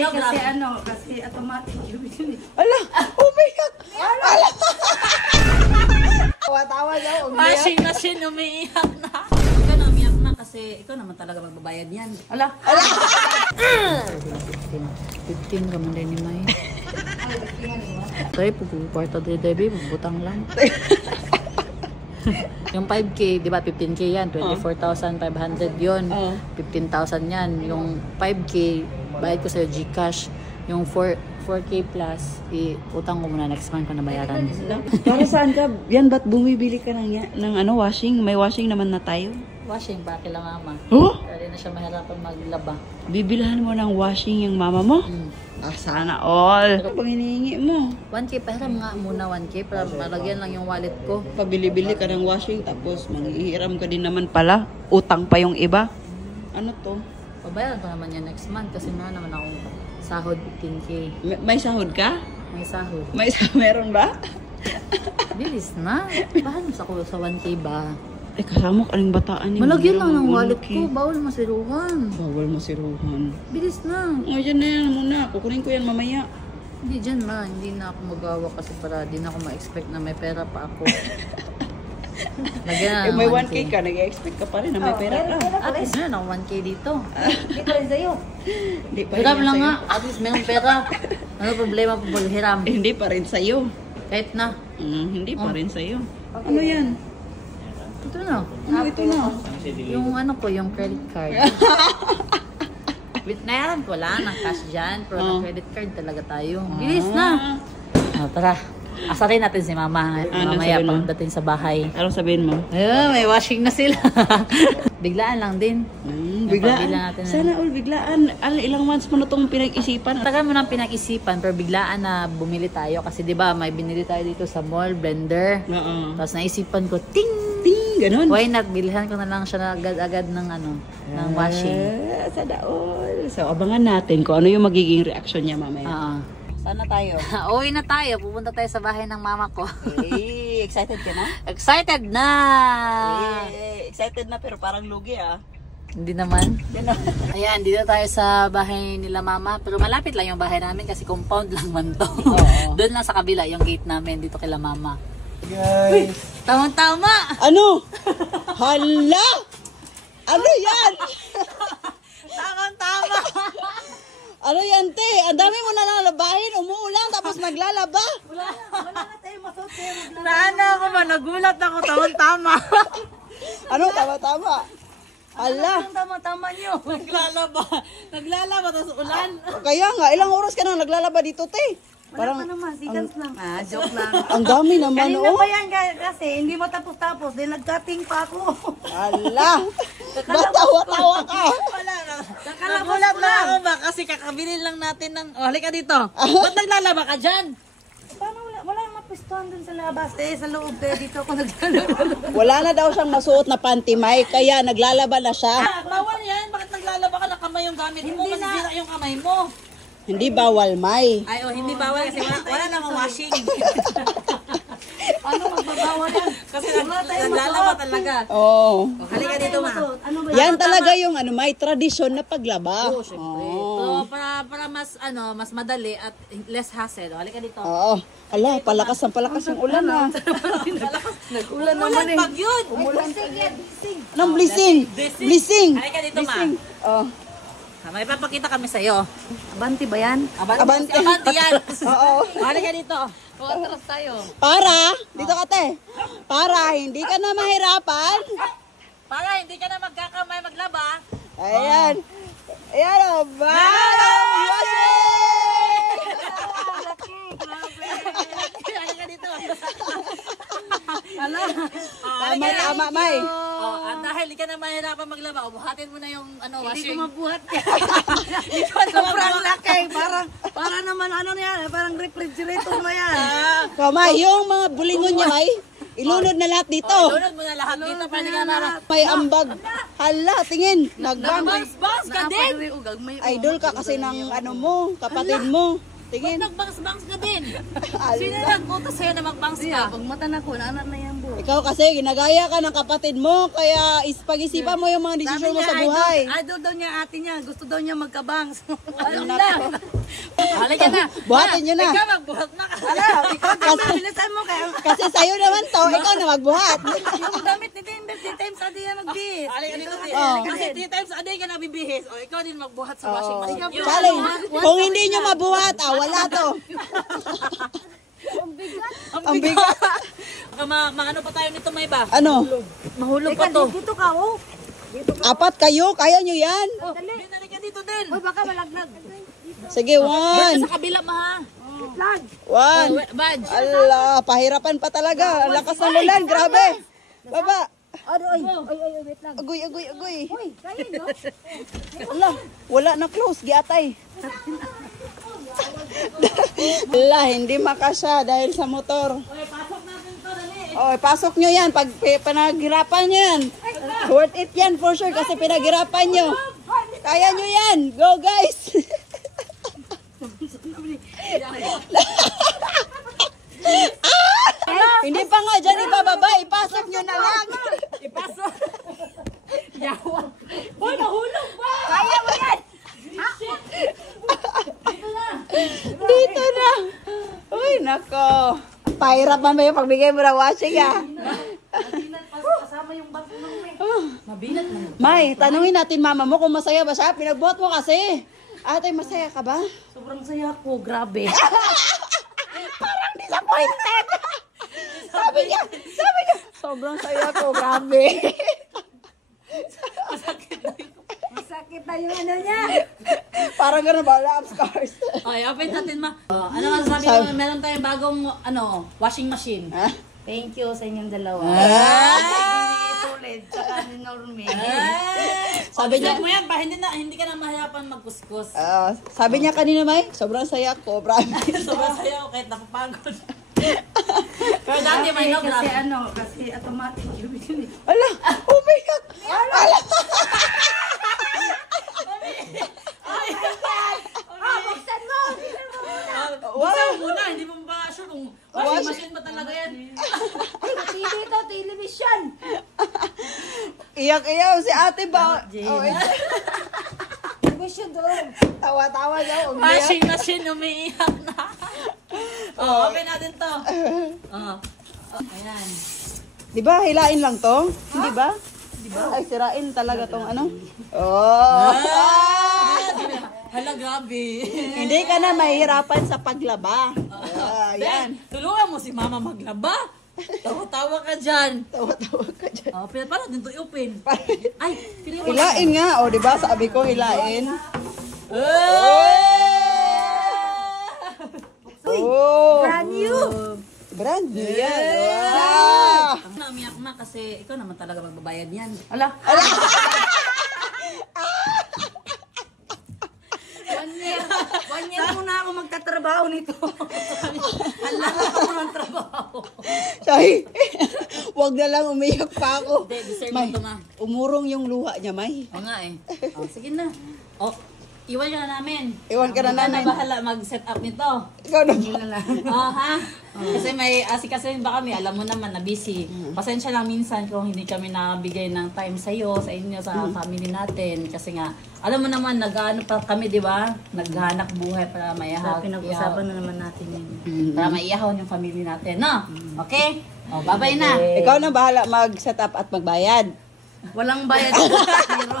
kasi ano, kasi automatic yun. Ala, umiyak. Ala. Tawa-tawa daw, umiyak. Washing machine, umiiyak na. Ikaw na umiyak na kasi ikaw naman talaga magbabayad yan. Ala. 15 ka man rin ni May. Tayo, kwarta de Debbie, butang lang. Yung 5K, di ba 15K yan, 24,500 yun. 15,000 yan. Yung 5K, bayad ko sa'yo Gcash. Yung 4K plus, utang ko muna next month ko na bayaran. Para saan ka? Yan, ba't bumibili ka ng ano, washing? May washing naman na tayo. Washing para kila mama. Oh? Kaya na siya mahirapan maglaba. Bibilhan mo ng washing yung mama mo? Sana all. Pag hinihingi mo. 1K, pahiram nga muna 1K para malagyan lang yung wallet ko. Pabili-bili ka ng washing, tapos manghihiram ka din naman pala. Utang pa yung iba. Ano to? Pabayaran ko naman yan next month kasi meron naman akong sahod 15K. May sahod ka? May sahod. Meron ba? Bilis na. Bahal mo sa 1K ba? Eh, kasama ka aling bataan. Malagyan lang ng wallet ko. Bawal masiruhan. Bawal masiruhan. Bilis na. O, yan na yan muna. Kukunin ko yan mamaya. Hindi dyan na. Hindi na ako magawa kasi para di na ako ma-expect na may pera pa ako. Lagyan na Eh, ng may 1K. 1K ka, nag-expect ka pa rin na may pera ka. At least meron ako 1K dito. Hindi pa rin sa'yo. Hindi pa rin Hiram yan lang sa'yo. nga. At least meron pera. Ano problema po hiram? Eh, hindi pa rin sa'yo. Kahit na. Hindi pa rin sa'yo. Ano yan? Ito na. Ano ito na? Yung ano ko, yung credit card. Nayaran ko lang ng cash dyan. Pero ng credit card talaga tayo. Bilis na. Tara. Asarin natin si mama. Mamaya pagdating sa bahay. Anong sabihin mo? May washing na sila. Biglaan lang din. Biglaan. Natin Sana all biglaan. Ilang months mo na itong pinag-isipan. Tagal mo nang pinag-isipan pero biglaan na bumili tayo. Kasi di ba may binili tayo dito sa mall, blender. Oo. Tapos naisipan ko, ting! Ganun. Why not? Bilhan ko na lang siya na agad-agad ng ng washing. Sana all. So, abangan natin kung ano yung magiging reaction niya mamaya. Sana tayo. Uwi na tayo. Pupunta tayo sa bahay ng mama ko. Excited ka na? Excited na! Excited na pero parang lugi Hindi naman. Ayan, dito tayo sa bahay nila mama. Pero malapit lang yung bahay namin kasi compound lang man to. Doon lang sa kabila yung gate namin dito kila mama. Guys. Tama-tama! Ano? Hala! Ano yan? Tama-tama! Ano yan, te? Ang dami mo na nalabahin. Umuulan tapos naglalaba. Wala na tayo masuot kayo. Naano ako ba? Nagulat ako. Tama-tama. Ano? Tama-tama. Hala. Ang tama-tama nyo. Naglalaba tapos ulan. Kaya nga, ilang oras ka na naglalaba dito, te? Wala pa naman, seconds lang. Joke lang. Ang dami naman, Kanina pa yan kasi hindi mo tapos-tapos. Then nag-cutting pa ako. Hala. Ba't tawa-tawa ka? Wala na. Nagulat lang ako ba? Kasi kakabili lang natin ng... halika dito. Ba't naglalaba ka dyan? Paano wala yung mapistuhan dun sa labas? Sa loob dito ako naglalaba. Wala na daw siyang masuot na pantimay, kaya naglalaba na siya. Bawal yan. Bakit naglalaba ka ng kamay yung gamit mo? Masisira yung kamay mo. Hindi bawal, May. Ay, hindi bawal kasi wala namang washing. Ano magbabawal yan? Kasi naglalaba talaga. Oo. Halika dito, ma. Ano ba Yan talaga yung may tradisyon na paglaba. So, para mas madali at less hassle. Halika dito. Oo. Ala, palakas ang ulan Ulan naman eh. Pag yun. Anong blessing? Blessing. Halika dito, ma. Oh. May papakita kami sa'yo. Abanti ba yan? Abanti. Abanti yan. Oo. Halika dito. Tumatras tayo. Para, dito ka, te. Para hindi ka na mahirapan. Para hindi ka na magkakamay maglaba. Ayan. Ayan o. Bye! Halika dito. Tama, May. At dahil hindi ka na mahirapan maglaba, buhatin mo na yung Hindi washing. ko mabuhat yan. Sobrang laki. Para naman parang refrigerator na yan. Kamay, yung mga bulingon niya, May, ilunod na lahat dito. Lunod mo na lahat dito para hindi ka na May ambag. Hala, tingin. Nagbang. bangs ka din. Idol ka kasi ng kapatid mo. Tingin. Nagbangs-bangs ka din. Sino nag-utos sa'yo na magbangs ka? Pag mata na ko, naanak na yan, boy. Ikaw kasi ginagaya ka ng kapatid mo, kaya pag-isipan mo yung mga desisyon mo sa buhay. Idol daw niya ate niya. Gusto daw niya magkabang. Ano na? Halika na. Buhatin nyo na. Ikaw magbuhat na ka. Ala, ikaw din bilisan mo kaya. Kasi sa'yo naman to, ikaw na magbuhat. Yung damit ni Timber, 3 times a day yan nagbihis. Halika dito. Oh. Kasi 3 times a day ka nabibihis. O ikaw din magbuhat sa washing machine. Yun. Challenge. Kung hindi nyo mabuhat, wala to. Ang bigat. Maano pa tayo nito may ba? Ano? Mahulog pa to. Dito ka, oh. 4 kayo, kaya nyo yan. Binalik ka dito din. Uy, baka malaglag. Sige, 1. Sa kabila ma ha. 1. Badge. Ala, pahirapan pa talaga. Ang lakas ng ulan, grabe. Baba. Wait lang. Agoy. Uy, kaya nyo. Ala, wala na close, giatay. Ala, hindi makasya dahil sa motor. Oh, pasok nyo yan. Pag pinaghirapan nyo yan. Worth it yan for sure kasi pinaghirapan nyo. Kaya nyo yan. Go guys. Hindi pa nga dyan ibababa. Ipasok nyo na lang. Ipasok. Yawa. Hoy, nahulog ba? Kaya mo yan. Dito na. Uy, nako. Pahirapan ba yung pagbigay mo ng washing ah? Kasama yung bag mo. Mabilat na. May, tanungin natin mama mo kung masaya ba siya. Pinagbuhat mo kasi. Ate, masaya ka ba? Sobrang saya ko, grabe. Parang disappointed. sabi niya, sobrang saya ko, grabe. Masakit na yung ano niya. Parang gano'n ba? Wala scars. Okay, open natin ma. Ano man sabi mo, meron tayong bagong washing machine. Ha? Thank you sa inyong dalawa. Solid, tsaka ni Normie. Sabi niya, mo yan, hindi ka na mahirapan magkuskus. sabi niya kanina, May, sobrang saya ko, promise. Sobrang sayo kahit napapagod. Pero dati may no Kasi grab. kasi automatic yung yun. Ala, umiyak. Ala. Buksan mo! Wala muna, hindi mo ba sure kung washing machine ba talaga yan? TV to, television! Iyak-iyak si ate ba? Oh, Television doon. tawa-tawa daw. Umiyak. Washing machine, umiiyak na. Open natin to. Ayan. Di ba, hilain lang to? Hindi ba? Ay, sirain talaga tong ano? Oh! Hala, grabe. Hindi ka na mahihirapan sa paglaba. Yan. Tulungan mo si mama maglaba. Tawa-tawa ka dyan. Tawa-tawa ka dyan. Paano din to i-open? Ay, pinili mo. Hilain nga, o di ba? Sabi ko hilain. Oh! Brand new! Brand new yan. Wow! Namiyak na kasi ikaw naman talaga magbabayad yan. Ala! 1 year muna ako magtatrabaho nito. Alam ko ng trabaho. Sahi, wag na lang umiyak pa ako. Hindi, deserve May, mo to ma. umurong yung luha niya, May. Oo nga eh. Sige na. Iwan ka na namin. Iwan ka na Ikaw namin. bahala mag-set up nito. Ikaw na. Ha? Kasi may asikasin ba kami, alam mo naman na busy. Pasensya lang minsan kung hindi kami nabigay ng time sa iyo, sa inyo, sa family natin. Kasi nga, alam mo naman, nag-ano pa kami, di ba? Naghahanap buhay para maihaw. Pinag-usapan na naman natin yun. Para maihaw yung family natin, no? Okay? Bye-bye na. Ikaw na bahala mag-set up at magbayad. Walang bayad. Zero.